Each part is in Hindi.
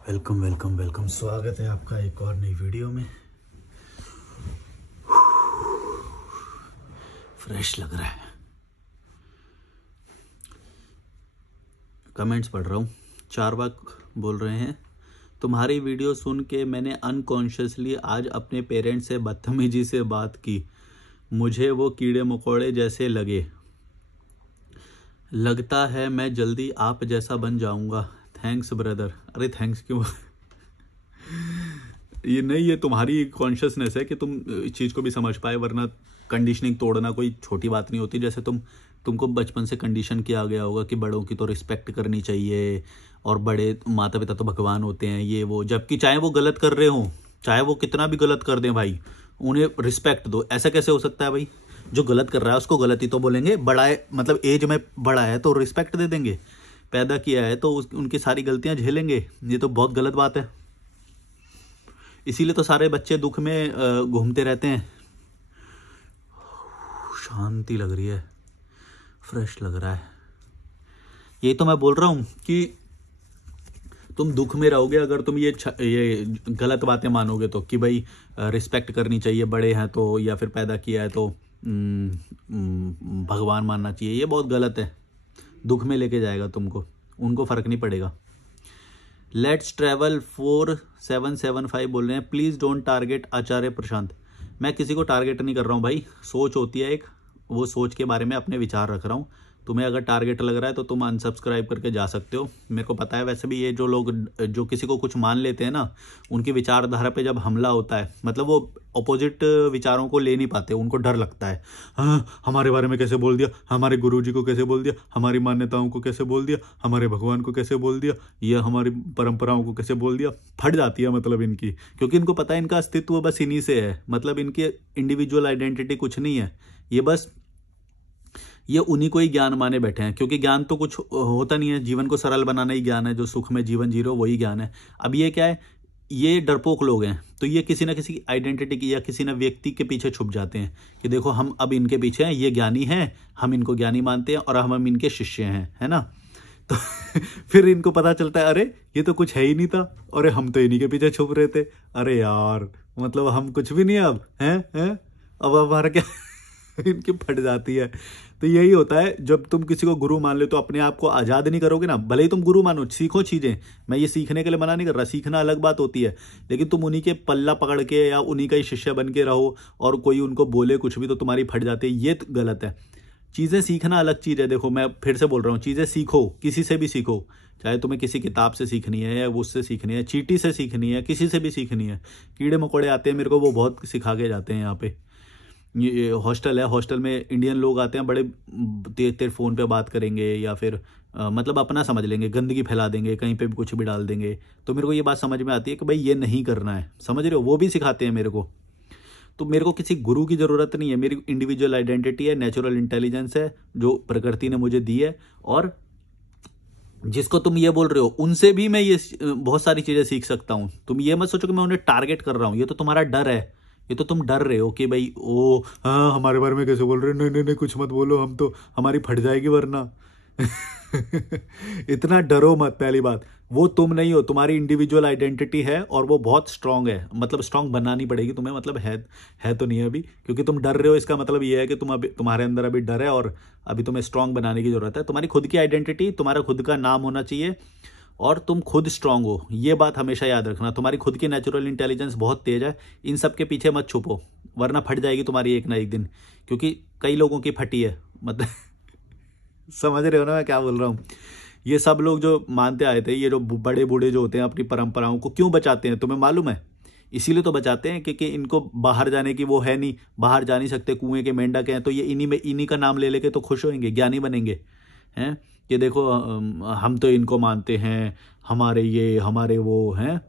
वेलकम वेलकम वेलकम, स्वागत है आपका एक और नई वीडियो में। फ्रेश लग रहा है। कमेंट्स पढ़ रहा हूँ। चारवाक बोल रहे हैं, तुम्हारी वीडियो सुन के मैंने अनकॉन्शियसली आज अपने पेरेंट्स से बदतमीजी से बात की। मुझे वो कीड़े मकोड़े जैसे लगे। लगता है मैं जल्दी आप जैसा बन जाऊंगा। Thanks brother. अरे थैंक्स क्यों? ये नहीं, ये तुम्हारी कॉन्शियसनेस है कि तुम इस चीज़ को भी समझ पाए, वरना कंडीशनिंग तोड़ना कोई छोटी बात नहीं होती। जैसे तुमको बचपन से कंडीशन किया गया होगा कि बड़ों की तो रिस्पेक्ट करनी चाहिए और बड़े माता पिता तो भगवान होते हैं, ये वो। जबकि चाहे वो गलत कर रहे हो, चाहे वो कितना भी गलत कर दें भाई, उन्हें रिस्पेक्ट दो। ऐसा कैसे हो सकता है भाई? जो गलत कर रहा है उसको गलत ही तो बोलेंगे। बड़ा है, मतलब एज में बड़ा है तो रिस्पेक्ट दे देंगे। पैदा किया है तो उनकी सारी गलतियां झेलेंगे। ये तो बहुत गलत बात है। इसीलिए तो सारे बच्चे दुख में घूमते रहते हैं। शांति लग रही है, फ्रेश लग रहा है। ये तो मैं बोल रहा हूँ कि तुम दुख में रहोगे अगर तुम ये गलत बातें मानोगे तो, कि भाई रिस्पेक्ट करनी चाहिए, बड़े हैं तो, या फिर पैदा किया है तो भगवान मानना चाहिए। ये बहुत गलत है। दुख में लेके जाएगा तुमको, उनको फर्क नहीं पड़ेगा। लेट्स ट्रैवल 4775 बोल रहे हैं, प्लीज़ डोंट टारगेट आचार्य प्रशांत। मैं किसी को टारगेट नहीं कर रहा हूँ भाई। सोच होती है एक, वो सोच के बारे में अपने विचार रख रहा हूँ। तुम्हें अगर टारगेट लग रहा है तो तुम अनसब्सक्राइब करके जा सकते हो। मेरे को पता है वैसे भी ये जो लोग जो किसी को कुछ मान लेते हैं ना, उनकी विचारधारा पे जब हमला होता है, मतलब वो अपोजिट विचारों को ले नहीं पाते, उनको डर लगता है। हाँ, हमारे बारे में कैसे बोल दिया, हमारे गुरुजी को कैसे बोल दिया, हमारी मान्यताओं को कैसे बोल दिया, हमारे भगवान को कैसे बोल दिया, या हमारी परंपराओं को कैसे बोल दिया। फट जाती है मतलब इनकी, क्योंकि इनको पता है इनका अस्तित्व बस इन्हीं से है। मतलब इनके इंडिविजुअल आइडेंटिटी कुछ नहीं है। ये बस ये उन्हीं को ही ज्ञान माने बैठे हैं, क्योंकि ज्ञान तो कुछ होता नहीं है। जीवन को सरल बनाना ही ज्ञान है। जो सुख में जीवन जी रहे हो वही ज्ञान है। अब ये क्या है, ये डरपोक लोग हैं, तो ये किसी ना किसी आइडेंटिटी की या किसी ना व्यक्ति के पीछे छुप जाते हैं कि देखो हम अब इनके पीछे हैं, ये ज्ञानी हैं, हम इनको ज्ञानी मानते हैं और हम इनके शिष्य हैं, है ना। तो फिर इनको पता चलता है अरे ये तो कुछ है ही नहीं था, अरे हम तो इन्हीं के पीछे छुप रहे थे। अरे यार, मतलब हम कुछ भी नहीं अब हैं अब हमारा क्या? इनकी फट जाती है। तो यही होता है, जब तुम किसी को गुरु मान ले तो अपने आप को आज़ाद नहीं करोगे ना। भले ही तुम गुरु मानो, सीखो चीज़ें। मैं ये सीखने के लिए मना नहीं कर रहा, सीखना अलग बात होती है। लेकिन तुम उन्हीं के पल्ला पकड़ के या उन्हीं का ही शिष्य बन के रहो और कोई उनको बोले कुछ भी तो तुम्हारी फट जाती है, ये गलत है। चीज़ें सीखना अलग चीज़ है। देखो मैं फिर से बोल रहा हूँ, चीज़ें सीखो, किसी से भी सीखो। चाहे तुम्हें किसी किताब से सीखनी है या उससे सीखनी है, चींटी से सीखनी है, किसी से भी सीखनी है। कीड़े मकोड़े आते हैं मेरे को, वो बहुत सिखा के जाते हैं। यहाँ पे ये हॉस्टल है, हॉस्टल में इंडियन लोग आते हैं, बड़े देर देर फ़ोन पे बात करेंगे या फिर मतलब अपना समझ लेंगे, गंदगी फैला देंगे, कहीं पे भी कुछ भी डाल देंगे। तो मेरे को ये बात समझ में आती है कि भाई ये नहीं करना है, समझ रहे हो। वो भी सिखाते हैं मेरे को। तो मेरे को किसी गुरु की ज़रूरत नहीं है। मेरी इंडिविजुअल आइडेंटिटी है, नेचुरल इंटेलिजेंस है जो प्रकृति ने मुझे दी है। और जिसको तुम ये बोल रहे हो उनसे भी मैं ये बहुत सारी चीज़ें सीख सकता हूँ। तुम ये मत सोचो कि मैं उन्हें टारगेट कर रहा हूँ। ये तो तुम्हारा डर है। ये तो तुम डर रहे हो कि भाई ओ हाँ हमारे बारे में कैसे बोल रहे हो, नहीं नहीं नहीं कुछ मत बोलो, हम तो हमारी फट जाएगी वरना। इतना डरो मत। पहली बात, वो तुम नहीं हो, तुम्हारी इंडिविजुअल आइडेंटिटी है और वो बहुत स्ट्रांग है। मतलब स्ट्रांग बनानी पड़ेगी तुम्हें, मतलब है तो नहीं है अभी, क्योंकि तुम डर रहे हो। इसका मतलब ये है कि तुम अभी, तुम्हारे अंदर अभी डर है और अभी तुम्हें स्ट्रांग बनाने की जरूरत है। तुम्हारी खुद की आइडेंटिटी, तुम्हारा खुद का नाम होना चाहिए और तुम खुद स्ट्रांग हो। ये बात हमेशा याद रखना। तुम्हारी खुद की नेचुरल इंटेलिजेंस बहुत तेज है। इन सब के पीछे मत छुपो, वरना फट जाएगी तुम्हारी एक ना एक दिन, क्योंकि कई लोगों की फटी है। मतलब समझ रहे हो ना मैं क्या बोल रहा हूँ। ये सब लोग जो मानते आए थे, ये जो बड़े बूढ़े जो होते हैं, अपनी परंपराओं को क्यों बचाते हैं तुम्हें मालूम है? इसीलिए तो बचाते हैं क्योंकि इनको बाहर जाने की वो है नहीं, बाहर जा नहीं सकते, कुएं के मेंढक हैं। तो ये इन्हीं का नाम ले लेके तो खुश होंगे, ज्ञानी बनेंगे। हैं कि देखो हम तो इनको मानते हैं, हमारे ये हमारे वो हैं।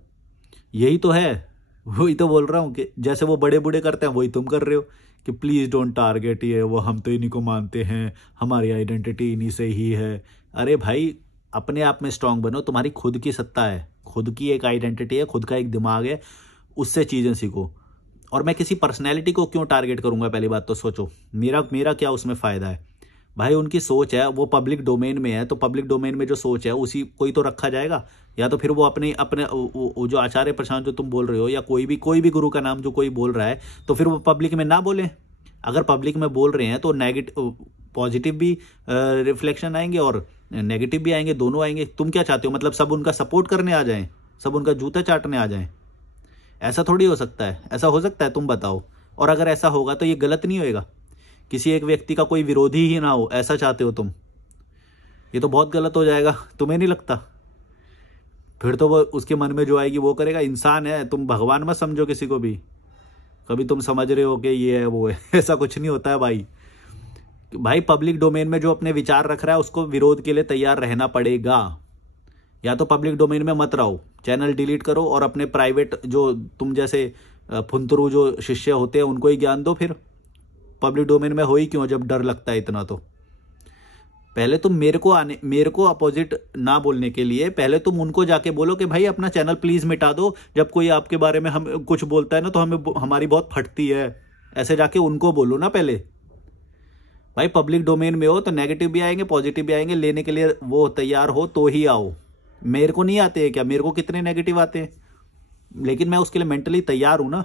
यही तो है, वही तो बोल रहा हूँ कि जैसे वो बड़े बूढ़े करते हैं वही तुम कर रहे हो कि प्लीज़ डोंट टारगेट ये वो, हम तो इन्हीं को मानते हैं, हमारी आइडेंटिटी इन्हीं से ही है। अरे भाई, अपने आप में स्ट्रांग बनो। तुम्हारी खुद की सत्ता है, खुद की एक आइडेंटिटी है, खुद का एक दिमाग है, उससे चीज़ें सीखो। और मैं किसी पर्सनैलिटी को क्यों टारगेट करूंगा? पहली बात तो सोचो, मेरा क्या उसमें फ़ायदा है भाई? उनकी सोच है, वो पब्लिक डोमेन में है, तो पब्लिक डोमेन में जो सोच है उसी को ही तो रखा जाएगा। या तो फिर वो अपने अपने वो जो आचार्य प्रशांत जो तुम बोल रहे हो, या कोई भी गुरु का नाम जो कोई बोल रहा है, तो फिर वो पब्लिक में ना बोले। अगर पब्लिक में बोल रहे हैं तो नेगेटिव पॉजिटिव भी रिफ्लेक्शन आएंगे और नेगेटिव भी आएंगे, दोनों आएंगे। तुम क्या चाहते हो, मतलब सब उनका सपोर्ट करने आ जाएं, सब उनका जूता चाटने आ जाएं? ऐसा थोड़ी हो सकता है। ऐसा हो सकता है? तुम बताओ। और अगर ऐसा होगा तो ये गलत नहीं होएगा? किसी एक व्यक्ति का कोई विरोधी ही ना हो, ऐसा चाहते हो तुम? ये तो बहुत गलत हो जाएगा, तुम्हें नहीं लगता? फिर तो वो उसके मन में जो आएगी वो करेगा। इंसान है, तुम भगवान मत समझो किसी को भी। कभी तुम समझ रहे हो कि ये है वो है ऐसा कुछ नहीं होता है भाई। भाई पब्लिक डोमेन में जो अपने विचार रख रहा है उसको विरोध के लिए तैयार रहना पड़ेगा। या तो पब्लिक डोमेन में मत रहो, चैनल डिलीट करो और अपने प्राइवेट जो तुम जैसे फुंतरू जो शिष्य होते हैं उनको ही ज्ञान दो। फिर पब्लिक डोमेन में हो ही क्यों जब डर लगता है इतना? तो पहले तुम मेरे को अपोजिट ना बोलने के लिए पहले तुम उनको जाके बोलो कि भाई अपना चैनल प्लीज मिटा दो। जब कोई आपके बारे में हम कुछ बोलता है ना तो हमें हमारी बहुत फटती है। ऐसे जाके उनको बोलो ना पहले। भाई पब्लिक डोमेन में हो तो नेगेटिव भी आएंगे पॉजिटिव भी आएंगे, लेने के लिए वो तैयार हो तो ही आओ। मेरे को नहीं आते हैं क्या? मेरे को कितने नेगेटिव आते हैं, लेकिन मैं उसके लिए मेंटली तैयार हूं ना।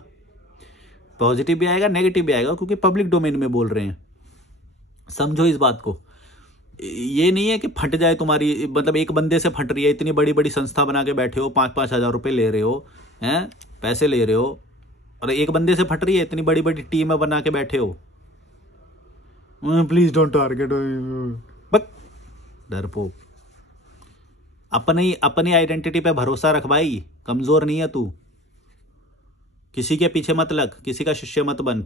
पॉजिटिव भी आएगा नेगेटिव भी आएगा, क्योंकि पब्लिक डोमेन में बोल रहे हैं। समझो इस बात को। ये नहीं है कि फट जाए तुम्हारी, मतलब एक बंदे से फट रही है। इतनी बड़ी बड़ी संस्था बना के बैठे हो, 5-5 हजार रुपए ले रहे हो, हैं पैसे ले रहे हो, और एक बंदे से फट रही है। इतनी बड़ी बड़ी टीम बना के बैठे हो। Please don't target. बक डरपोक। अपनी आइडेंटिटी पे भरोसा रख भाई, कमजोर नहीं है तू। किसी के पीछे मत लग, किसी का शिष्य मत बन।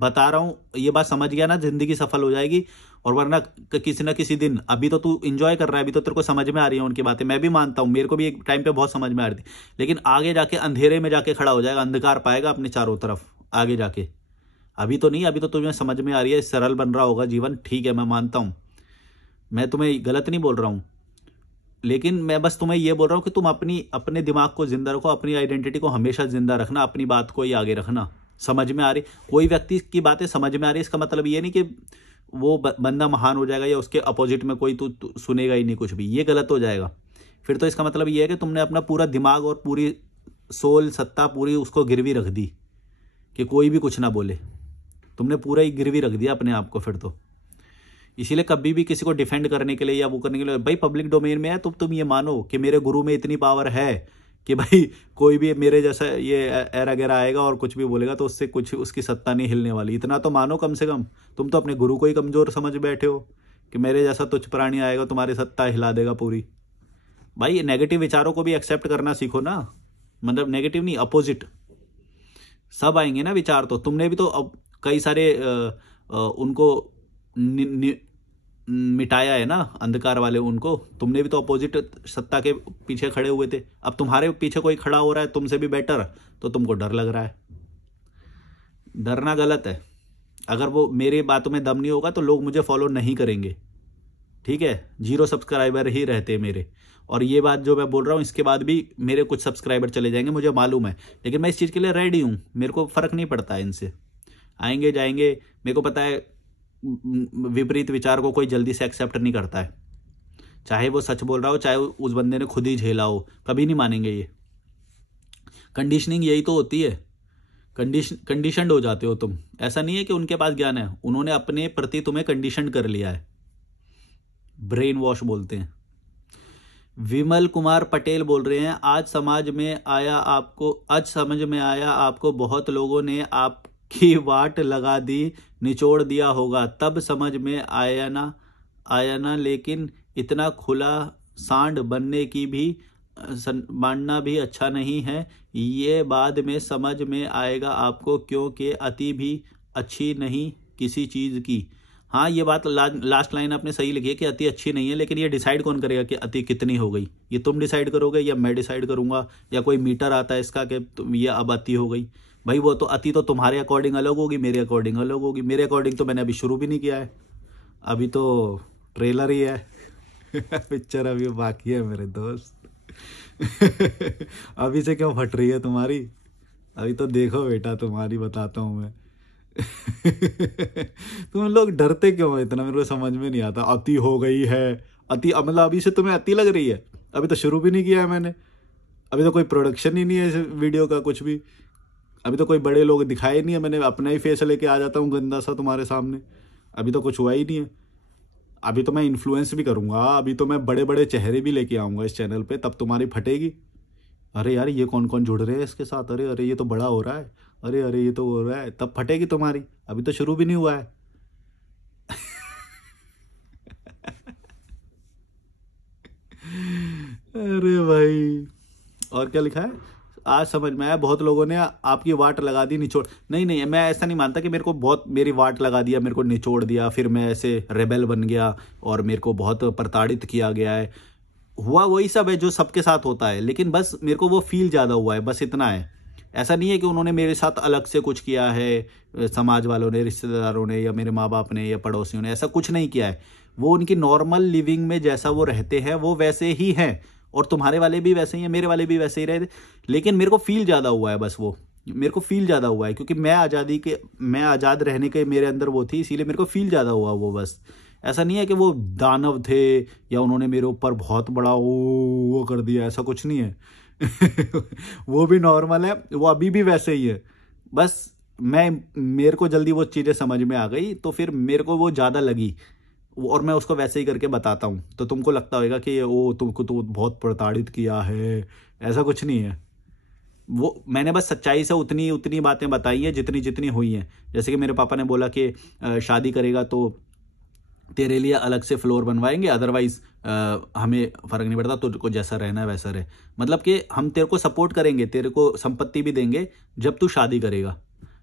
बता रहा हूं, ये बात समझ गया ना, जिंदगी सफल हो जाएगी। और वरना किसी ना किसी दिन, अभी तो तू एंजॉय कर रहा है, अभी तो तेरे को समझ में आ रही है उनकी बातें, मैं भी मानता हूं, मेरे को भी एक टाइम पे बहुत समझ में आ रही थी। लेकिन आगे जाके अंधेरे में जाके खड़ा हो जाएगा, अंधकार पाएगा अपने चारों तरफ आगे जाके। अभी तो नहीं, अभी तो तुम्हें समझ में आ रही है, सरल बन रहा होगा जीवन। ठीक है, मैं मानता हूं, मैं तुम्हें गलत नहीं बोल रहा हूं, लेकिन मैं बस तुम्हें यह बोल रहा हूं कि तुम अपने दिमाग को जिंदा रखो, अपनी आइडेंटिटी को हमेशा जिंदा रखना, अपनी बात को ही आगे रखना। समझ में आ रही कोई व्यक्ति की बातें समझ में आ रही, इसका मतलब ये नहीं कि वो बंदा महान हो जाएगा या उसके अपोजिट में कोई तू सुनेगा ही नहीं कुछ भी। ये गलत हो जाएगा। फिर तो इसका मतलब ये है कि तुमने अपना पूरा दिमाग और पूरी सोल सत्ता पूरी उसको गिरवी रख दी कि कोई भी कुछ ना बोले। तुमने पूरा ही गिरवी रख दिया अपने आप को फिर तो। इसीलिए कभी भी किसी को डिफेंड करने के लिए या वो करने के लिए, भाई पब्लिक डोमेन में है तो तुम ये मानो कि मेरे गुरु में इतनी पावर है कि भाई कोई भी मेरे जैसा ये एरा गैरा आएगा और कुछ भी बोलेगा तो उससे कुछ उसकी सत्ता नहीं हिलने वाली। इतना तो मानो कम से कम। तुम तो अपने गुरु को ही कमजोर समझ बैठे हो कि मेरे जैसा तुच्छ प्राणी आएगा तुम्हारी सत्ता हिला देगा पूरी। भाई नेगेटिव विचारों को भी एक्सेप्ट करना सीखो ना, मतलब नेगेटिव नहीं, अपोजिट सब आएंगे ना विचार। तो तुमने भी तो अब कई सारे उनको मिटाया है ना, अंधकार वाले उनको। तुमने भी तो अपोजिट सत्ता के पीछे खड़े हुए थे। अब तुम्हारे पीछे कोई खड़ा हो रहा है तुमसे भी बेटर, तो तुमको डर लग रहा है। डरना गलत है। अगर वो मेरी बातों में दम नहीं होगा तो लोग मुझे फॉलो नहीं करेंगे, ठीक है? 0 सब्सक्राइबर ही रहते मेरे। और ये बात जो मैं बोल रहा हूँ इसके बाद भी मेरे कुछ सब्सक्राइबर चले जाएंगे, मुझे मालूम है। लेकिन मैं इस चीज़ के लिए रेडी हूँ, मेरे को फ़र्क नहीं पड़ता है इनसे। आएंगे जाएंगे, मेरे को पता है विपरीत विचार को कोई जल्दी से एक्सेप्ट नहीं करता है। चाहे वो सच बोल रहा हो, चाहे उस बंदे ने खुद ही झेला हो, कभी नहीं मानेंगे ये। कंडीशनिंग यही तो होती है, कंडीशनड हो जाते हो तुम। ऐसा नहीं है कि उनके पास ज्ञान है, उन्होंने अपने प्रति तुम्हें कंडीशन कर लिया है, ब्रेन वॉश बोलते हैं। विमल कुमार पटेल बोल रहे हैं, आज समझ में आया आपको बहुत लोगों ने आपकी वाट लगा दी, निचोड़ दिया होगा, तब समझ में आया ना। लेकिन इतना खुला सांड मानना भी अच्छा नहीं है। ये बाद में समझ में आएगा आपको, क्योंकि अति भी अच्छी नहीं किसी चीज़ की। हाँ, ये बात लास्ट लाइन आपने सही लिखी है कि अति अच्छी नहीं है, लेकिन ये डिसाइड कौन करेगा कि अति कितनी हो गई? ये तुम डिसाइड करोगे या मैं डिसाइड करूंगा, या कोई मीटर आता है इसका कि ये अब अति हो गई? भाई वो तो अति तो तुम्हारे अकॉर्डिंग अलग होगी, मेरे अकॉर्डिंग अलग होगी। मेरे अकॉर्डिंग तो मैंने अभी शुरू भी नहीं किया है, अभी तो ट्रेलर ही है पिक्चर अभी बाकी है मेरे दोस्त अभी से क्यों फट रही है तुम्हारी? अभी तो देखो बेटा, तुम्हारी बताता हूँ मैं तुम लोग डरते क्यों हो इतना, मेरे को समझ में नहीं आता। अति हो गई है, अति मतलब अभी से तुम्हें अति लग रही है? अभी तो शुरू भी नहीं किया है मैंने, अभी तो कोई प्रोडक्शन ही नहीं है इस वीडियो का कुछ भी, अभी तो कोई बड़े लोग दिखाए नहीं है, मैंने अपना ही फेस लेके आ जाता हूँ गंदा सा तुम्हारे सामने, अभी तो कुछ हुआ ही नहीं है। अभी तो मैं इन्फ्लुएंस भी करूँगा, अभी तो मैं बड़े बड़े चेहरे भी लेके आऊँगा इस चैनल पे, तब तुम्हारी फटेगी। अरे यार ये कौन कौन जुड़ रहे हैं इसके साथ, अरे अरे ये तो बड़ा हो रहा है, अरे अरे ये तो हो रहा है, तब फटेगी तुम्हारी, अभी तो शुरू भी नहीं हुआ है। अरे भाई, और क्या लिखा है? आज समझ में आया, बहुत लोगों ने आपकी वाट लगा दी, निचोड़। नहीं नहीं, मैं ऐसा नहीं मानता कि मेरे को बहुत मेरी वाट लगा दिया, मेरे को निचोड़ दिया, फिर मैं ऐसे रेबेल बन गया और मेरे को बहुत प्रताड़ित किया गया है। हुआ वही सब है जो सबके साथ होता है, लेकिन बस मेरे को वो फील ज़्यादा हुआ है, बस इतना है। ऐसा नहीं है कि उन्होंने मेरे साथ अलग से कुछ किया है, समाज वालों ने, रिश्तेदारों ने, या मेरे माँ बाप ने, या पड़ोसियों ने, ऐसा कुछ नहीं किया है। वो उनकी नॉर्मल लिविंग में जैसा वो रहते हैं वो वैसे ही हैं, और तुम्हारे वाले भी वैसे ही हैं, मेरे वाले भी वैसे ही रहे थे, लेकिन मेरे को फील ज़्यादा हुआ है, बस वो मेरे को फील ज़्यादा हुआ है, क्योंकि मैं आज़ाद रहने के मेरे अंदर वो थी, इसीलिए मेरे को फील ज़्यादा हुआ वो, बस। ऐसा नहीं है कि वो दानव थे या उन्होंने मेरे ऊपर बहुत बड़ा वो कर दिया, ऐसा कुछ नहीं है। वो भी नॉर्मल है, वो अभी भी वैसे ही है, बस मेरे को जल्दी वो चीज़ें समझ में आ गई, तो फिर मेरे को वो ज़्यादा लगी, और मैं उसको वैसे ही करके बताता हूँ, तो तुमको लगता होगा कि वो तुमको तो बहुत प्रताड़ित किया है, ऐसा कुछ नहीं है। वो मैंने बस सच्चाई से उतनी उतनी बातें बताई हैं जितनी जितनी हुई हैं। जैसे कि मेरे पापा ने बोला कि शादी करेगा तो तेरे लिए अलग से फ्लोर बनवाएंगे, अदरवाइज हमें फ़र्क नहीं पड़ता, तुझको जैसा रहना है वैसा रहे। मतलब कि हम तेरे को सपोर्ट करेंगे, तेरे को संपत्ति भी देंगे जब तू शादी करेगा,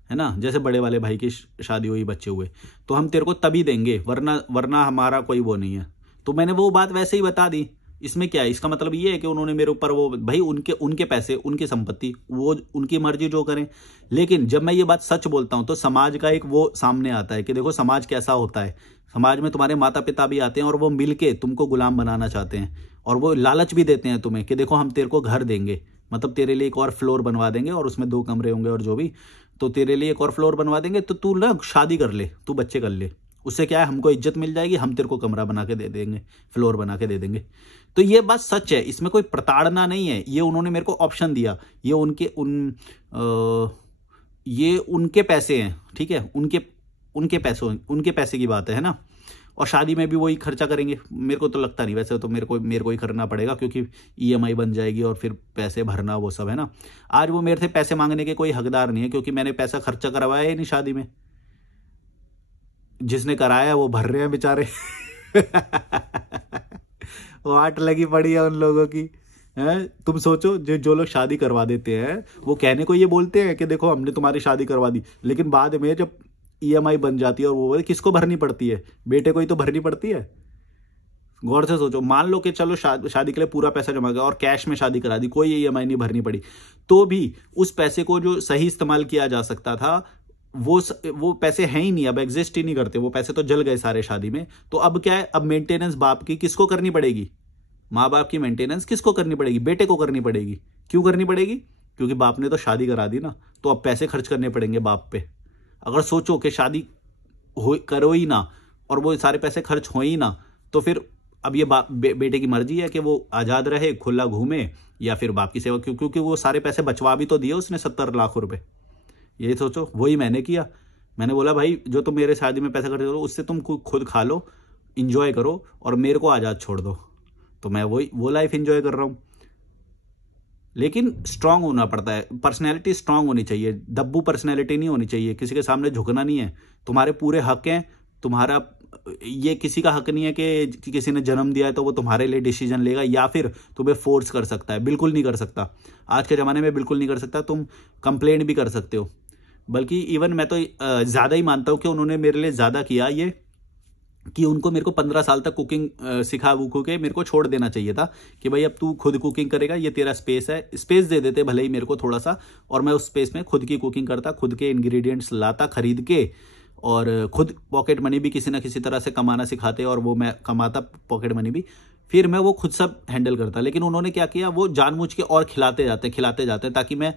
है ना। जैसे बड़े वाले भाई की शादी हुई, बच्चे हुए, तो हम तेरे को तभी देंगे, वरना हमारा कोई वो नहीं है। तो मैंने वो बात वैसे ही बता दी। इसमें क्या है, इसका मतलब ये है कि उन्होंने मेरे ऊपर वो, भाई उनके पैसे, उनकी संपत्ति, वो उनकी मर्जी जो करें। लेकिन जब मैं ये बात सच बोलता हूँ तो समाज का एक वो सामने आता है कि देखो समाज कैसा होता है। समाज में तुम्हारे माता पिता भी आते हैं और वो मिलके तुमको गुलाम बनाना चाहते हैं, और वो लालच भी देते हैं तुम्हें कि देखो हम तेरे को घर देंगे, मतलब तेरे लिए एक और फ्लोर बनवा देंगे और उसमें 2 कमरे होंगे और जो भी, तो तेरे लिए एक और फ्लोर बनवा देंगे, तो तू ना शादी कर ले, तू बच्चे कर ले, उससे क्या है हमको इज्जत मिल जाएगी, हम तेरे को कमरा बना के दे देंगे, फ्लोर बना के दे देंगे। तो ये बात सच है, इसमें कोई प्रताड़ना नहीं है, ये उन्होंने मेरे को ऑप्शन दिया, ये उनके पैसे हैं, ठीक है, उनके पैसे की बात है ना। और शादी में भी वही खर्चा करेंगे, मेरे को तो लगता नहीं, वैसे तो मेरे को ही करना पड़ेगा, क्योंकि ईएमआई बन जाएगी और फिर पैसे भरना वो सब है ना। आज वो मेरे से पैसे मांगने के कोई हकदार नहीं है, क्योंकि मैंने पैसा खर्चा करवाया ही नहीं शादी में, जिसने कराया वो भर रहे हैं बेचारे। वाट लगी पड़ी है उन लोगों की, है। तुम सोचो, जो लोग शादी करवा देते हैं वो कहने को ये बोलते हैं कि देखो हमने तुम्हारी शादी करवा दी, लेकिन बाद में जब ईएमआई बन जाती है और वो किसको भरनी पड़ती है, बेटे को ही तो भरनी पड़ती है। गौर से सोचो, मान लो कि चलो शादी के लिए पूरा पैसा जमा गया और कैश में शादी करा दी, कोई ईएमआई नहीं भरनी पड़ी, तो भी उस पैसे को जो सही इस्तेमाल किया जा सकता था वो पैसे हैं ही नहीं, अब एग्जिस्ट ही नहीं करते, वो पैसे तो जल गए सारे शादी में। तो अब क्या है, अब मेंटेनेंस बाप की किसको करनी पड़ेगी, माँ बाप की मेंटेनेंस किसको करनी पड़ेगी, बेटे को करनी पड़ेगी। क्यों करनी पड़ेगी, क्योंकि बाप ने तो शादी करा दी ना, तो अब पैसे खर्च करने पड़ेंगे बाप पे। अगर सोचो कि शादी करो ही ना और वो सारे पैसे खर्च हो ही ना, तो फिर अब ये बेटे की मर्जी है कि वो आज़ाद रहे, खुला घूमे, या फिर बाप की सेवा, क्योंकि वो सारे पैसे बचवा भी तो दिए उसने, 70 लाख रुपए। यही सोचो, वही मैंने किया। मैंने बोला भाई जो तुम मेरे शादी में पैसा खर्च करो उससे तुम खुद खा लो, इंजॉय करो, और मेरे को आज़ाद छोड़ दो। तो मैं वो लाइफ इंजॉय कर रहा हूँ। लेकिन स्ट्रांग होना पड़ता है, पर्सनैलिटी स्ट्रांग होनी चाहिए, दब्बू पर्सनैलिटी नहीं होनी चाहिए, किसी के सामने झुकना नहीं है। तुम्हारे पूरे हक हैं, तुम्हारा ये किसी का हक नहीं है कि किसी ने जन्म दिया है तो वो तुम्हारे लिए डिसीजन लेगा या फिर तुम्हें फोर्स कर सकता है, बिल्कुल नहीं कर सकता। आज के ज़माने में बिल्कुल नहीं कर सकता। तुम कंप्लेंट भी कर सकते हो, बल्कि इवन मैं तो ज़्यादा ही मानता हूँ कि उन्होंने मेरे लिए ज़्यादा किया ये, कि उनको मेरे को 15 साल तक कुकिंग सिखा वूखू के मेरे को छोड़ देना चाहिए था कि भाई अब तू खुद कुकिंग करेगा, ये तेरा स्पेस है। स्पेस दे देते भले ही मेरे को थोड़ा सा, और मैं उस स्पेस में खुद की कुकिंग करता, खुद के इंग्रेडिएंट्स लाता खरीद के, और खुद पॉकेट मनी भी किसी ना किसी तरह से कमाना सिखाते, और वो मैं कमाता पॉकेट मनी भी, फिर मैं वो खुद सब हैंडल करता। लेकिन उन्होंने क्या किया, वो जानबूझ के और खिलाते जाते ताकि मैं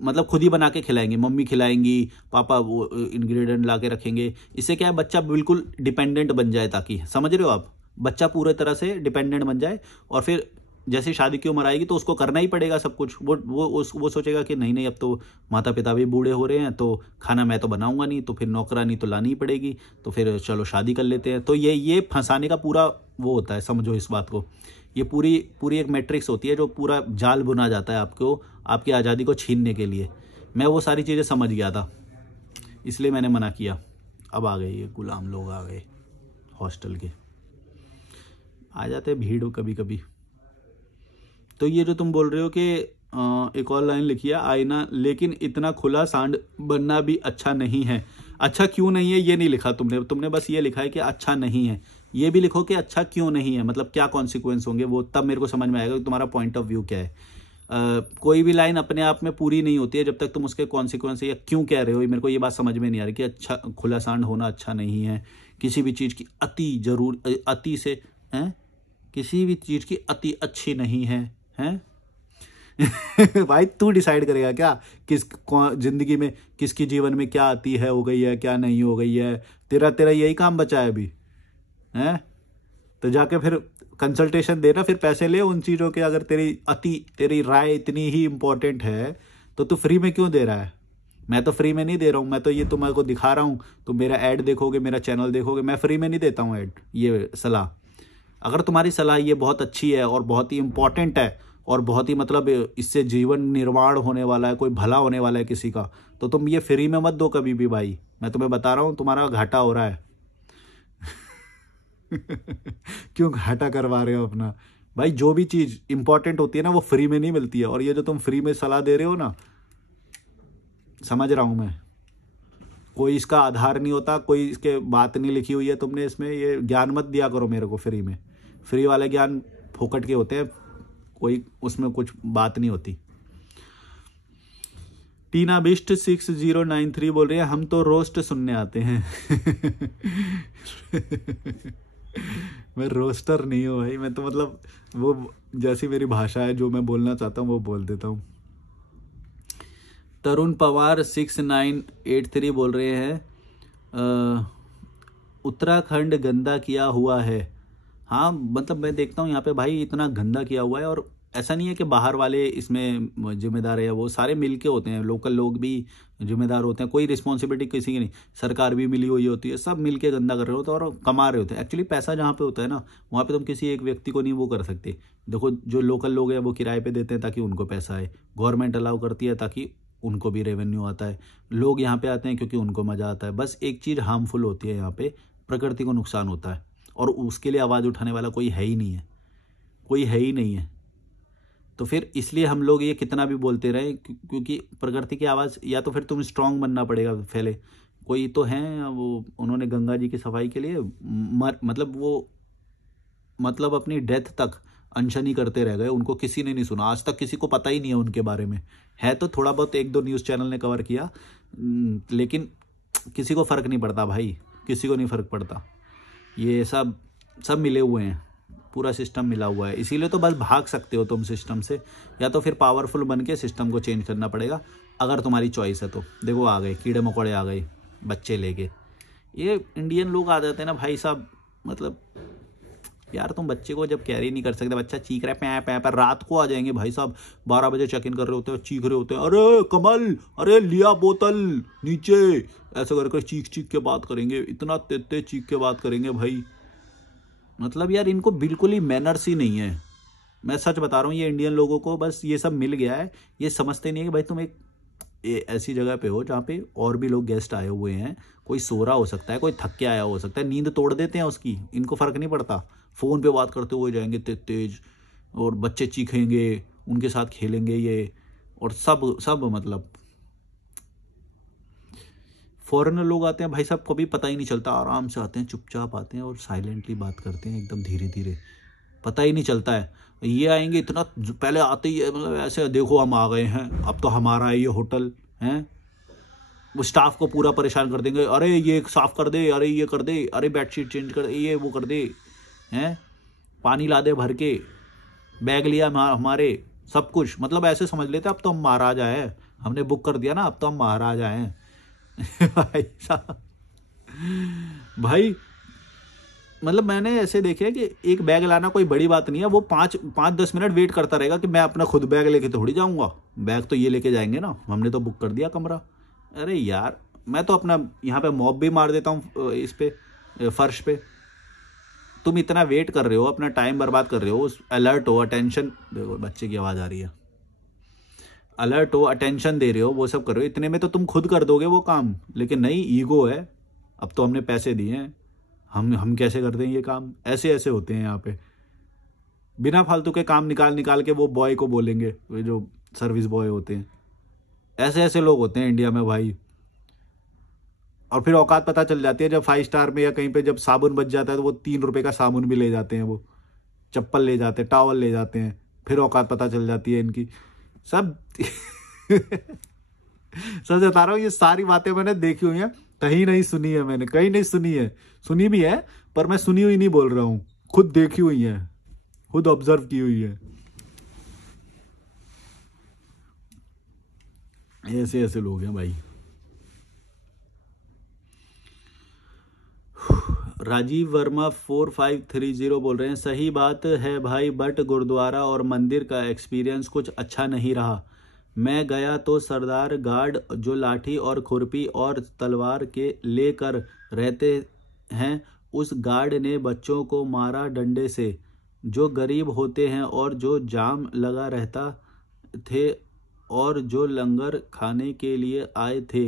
मतलब खुद ही बना के खिलाएंगे, मम्मी खिलाएंगी, पापा वो इंग्रेडिएंट ला के रखेंगे। इससे क्या है, बच्चा बिल्कुल डिपेंडेंट बन जाए, ताकि, समझ रहे हो आप, बच्चा पूरे तरह से डिपेंडेंट बन जाए, और फिर जैसे शादी की उम्र आएगी तो उसको करना ही पड़ेगा सब कुछ। वो सोचेगा कि नहीं नहीं, अब तो माता पिता भी बूढ़े हो रहे हैं, तो खाना मैं तो बनाऊंगा नहीं, तो फिर नौकरानी तो लानी ही पड़ेगी, तो फिर चलो शादी कर लेते हैं। तो ये फंसाने का पूरा वो होता है, समझो इस बात को। ये पूरी पूरी एक मैट्रिक्स होती है जो पूरा जाल बुना जाता है आपको, आपकी आज़ादी को छीनने के लिए। मैं वो सारी चीज़ें समझ गया था, इसलिए मैंने मना किया। अब आ गए ये गुलाम लोग, आ गए हॉस्टल के, आ जाते हैं भीड़ कभी कभी। तो ये जो तुम बोल रहे हो कि एक और लाइन लिखी है, आईना लेकिन इतना खुला सांड बनना भी अच्छा नहीं है। अच्छा क्यों नहीं है ये नहीं लिखा तुमने बस ये लिखा है कि अच्छा नहीं है। ये भी लिखो कि अच्छा क्यों नहीं है, मतलब क्या कॉन्सिक्वेंस होंगे, वो तब मेरे को समझ में आएगा कि तुम्हारा पॉइंट ऑफ व्यू क्या है। कोई भी लाइन अपने आप में पूरी नहीं होती है जब तक तुम उसके कॉन्सिक्वेंस या क्यों कह रहे हो, मेरे को ये बात समझ में नहीं आ रही कि अच्छा खुला सांड होना अच्छा नहीं है, किसी भी चीज़ की अति से हैं, किसी भी चीज़ की अति अच्छी नहीं है, हैं? भाई तू डिसाइड करेगा क्या जिंदगी में किसकी जीवन में क्या आती है हो गई है, क्या नहीं हो गई है। तेरा यही काम बचा है अभी, हैं? तो जाके फिर कंसल्टेशन देना, फिर पैसे ले उन चीज़ों के। अगर तेरी राय इतनी ही इम्पोर्टेंट है तो तू फ्री में क्यों दे रहा है? मैं तो फ्री में नहीं दे रहा हूँ, मैं तो ये तुम्हारे को दिखा रहा हूँ, तुम मेरा ऐड देखोगे, मेरा चैनल देखोगे, मैं फ्री में नहीं देता हूँ ऐड, ये सलाह। अगर तुम्हारी सलाह ये बहुत अच्छी है और बहुत ही इम्पोर्टेंट है और बहुत ही मतलब इससे जीवन निर्माण होने वाला है, कोई भला होने वाला है किसी का, तो तुम ये फ्री में मत दो कभी भी भाई। मैं तुम्हें बता रहा हूँ तुम्हारा घाटा हो रहा है। क्यों घाटा करवा रहे हो अपना? भाई जो भी चीज़ इंपॉर्टेंट होती है ना वो फ्री में नहीं मिलती है, और ये जो तुम फ्री में सलाह दे रहे हो ना, समझ रहा हूँ मैं, कोई इसका आधार नहीं होता, कोई इसके बात नहीं लिखी हुई है तुमने इसमें। ये ज्ञान मत दिया करो मेरे को फ्री में। फ्री वाले ज्ञान फोकट के होते हैं, कोई उसमें कुछ बात नहीं होती। टीना बिस्ट 6093 बोल रही है, हम तो रोस्ट सुनने आते हैं। मैं रोस्टर नहीं हूँ भाई, मैं तो मतलब वो जैसी मेरी भाषा है, जो मैं बोलना चाहता हूँ वो बोल देता हूँ। तरुण पवार 6983 बोल रहे हैं, उत्तराखंड गंदा किया हुआ है। हाँ मतलब मैं देखता हूँ यहाँ पे भाई इतना गंदा किया हुआ है, और ऐसा नहीं है कि बाहर वाले इसमें जिम्मेदार है, वो सारे मिल के होते हैं, लोकल लोग भी जिम्मेदार होते हैं, कोई रिस्पॉन्सिबिलिटी किसी की नहीं, सरकार भी मिली हुई होती है, सब मिल के गंदा कर रहे होते हैं और कमा रहे होते हैं। एक्चुअली पैसा जहाँ पे होता है ना, वहाँ पे तुम किसी एक व्यक्ति को नहीं वो कर सकते। देखो जो लोकल लोग हैं वो किराए पे देते हैं ताकि उनको पैसा आए, गवर्नमेंट अलाउ करती है ताकि उनको भी रेवेन्यू आता है, लोग यहाँ पे आते हैं क्योंकि उनको मज़ा आता है। बस एक चीज़ हार्मफुल होती है यहाँ पे, प्रकृति को नुकसान होता है, और उसके लिए आवाज़ उठाने वाला कोई है ही नहीं है, कोई है ही नहीं है। तो फिर इसलिए हम लोग ये कितना भी बोलते रहे, क्योंकि प्रकृति की आवाज़, या तो फिर तुम स्ट्रांग बनना पड़ेगा पहले। कोई तो हैं वो, उन्होंने गंगा जी की सफाई के लिए मतलब अपनी डेथ तक अनशन ही करते रह गए, उनको किसी ने नहीं सुना, आज तक किसी को पता ही नहीं है उनके बारे में। है तो थोड़ा बहुत एक दो न्यूज़ चैनल ने कवर किया, लेकिन किसी को फ़र्क नहीं पड़ता भाई, किसी को नहीं फ़र्क पड़ता। ये सब मिले हुए हैं, पूरा सिस्टम मिला हुआ है, इसीलिए तो बस भाग सकते हो तुम सिस्टम से, या तो फिर पावरफुल बन के सिस्टम को चेंज करना पड़ेगा, अगर तुम्हारी चॉइस है तो। देखो आ गए कीड़े मकोड़े, आ गए बच्चे लेके। ये इंडियन लोग आ जाते हैं ना भाई साहब, मतलब यार तुम बच्चे को जब कैरी नहीं कर सकते, बच्चा चीख रहा है पै पर, रात को आ जाएंगे भाई साहब, 12 बजे चेक इन कर रहे होते हैं, चीख रहे होते हैं, अरे कमल, अरे लिया बोतल नीचे, ऐसे करके चीख के बात करेंगे, इतना तेज चीख के बात करेंगे भाई। मतलब यार इनको बिल्कुल ही मैनर्स ही नहीं है, मैं सच बता रहा हूँ। ये इंडियन लोगों को बस ये सब मिल गया है, ये समझते नहीं है कि भाई तुम एक ऐसी जगह पे हो जहाँ पे और भी लोग गेस्ट आए हुए हैं, कोई सो रहा हो सकता है, कोई थक के आया हो सकता है, नींद तोड़ देते हैं उसकी, इनको फ़र्क नहीं पड़ता। फ़ोन पे बात करते हुए जाएंगे तेज, और बच्चे चीखेंगे, उनके साथ खेलेंगे ये, और सब मतलब फॉरेनर लोग आते हैं भाई साहब, कभी पता ही नहीं चलता, आराम से आते हैं, चुपचाप आते हैं और साइलेंटली बात करते हैं, एकदम धीरे धीरे, पता ही नहीं चलता है। ये आएंगे इतना पहले आते ही मतलब ऐसे, देखो हम आ गए हैं, अब तो हमारा है ये होटल, हैं। वो स्टाफ को पूरा परेशान कर देंगे, अरे ये साफ़ कर दे, अरे ये कर दे, अरे बेडशीट चेंज कर दे, ये वो कर दे, हैं, पानी ला दे भर के, बैग लिया हमारे, सब कुछ, मतलब ऐसे समझ लेते अब तो हम महाराजा हैं, हमने बुक कर दिया ना, अब तो हम महाराजा हैं। भाई साहब, भाई मतलब मैंने ऐसे देखे कि एक बैग लाना कोई बड़ी बात नहीं है, वो 5-10 मिनट वेट करता रहेगा कि मैं अपना खुद बैग लेके थोड़ी जाऊंगा, बैग तो ये लेके जाएंगे ना, हमने तो बुक कर दिया कमरा। अरे यार मैं तो अपना यहाँ पे मॉप भी मार देता हूँ इस पे फर्श पे। तुम इतना वेट कर रहे हो, अपना टाइम बर्बाद कर रहे हो, उस अलर्ट हो, अटेंशन, देखो बच्चे की आवाज़ आ रही है, अलर्ट हो, अटेंशन दे रहे हो, वो सब कर रहे हो, इतने में तो तुम खुद कर दोगे वो काम। लेकिन नहीं, ईगो है, अब तो हमने पैसे दिए हैं, हम कैसे करते हैं ये काम, ऐसे ऐसे होते हैं यहाँ पे। बिना फालतू के काम निकाल निकाल के वो बॉय को बोलेंगे, वो जो सर्विस बॉय होते हैं, ऐसे ऐसे लोग होते हैं इंडिया में भाई। और फिर औकात पता चल जाती है जब 5 स्टार में या कहीं पे जब साबुन बच जाता है तो वो 3 रुपए का साबुन भी ले जाते हैं, वो चप्पल ले जाते हैं, टॉवल ले जाते हैं, फिर औकात पता चल जाती है इनकी सब। सच बता रहा हूँ, ये सारी बातें मैंने देखी हुई हैं, कहीं नहीं सुनी है मैंने, कहीं नहीं सुनी है, सुनी भी है पर मैं सुनी हुई नहीं बोल रहा हूँ, खुद देखी हुई है, खुद ऑब्जर्व की हुई है। ऐसे ऐसे लोग हैं भाई। राजीव वर्मा 4530 बोल रहे हैं, सही बात है भाई, बट गुरुद्वारा और मंदिर का एक्सपीरियंस कुछ अच्छा नहीं रहा। मैं गया तो सरदार गार्ड जो लाठी और खुरपी और तलवार के लेकर रहते हैं, उस गार्ड ने बच्चों को मारा डंडे से, जो गरीब होते हैं और जो जाम लगा रहता थे और जो लंगर खाने के लिए आए थे।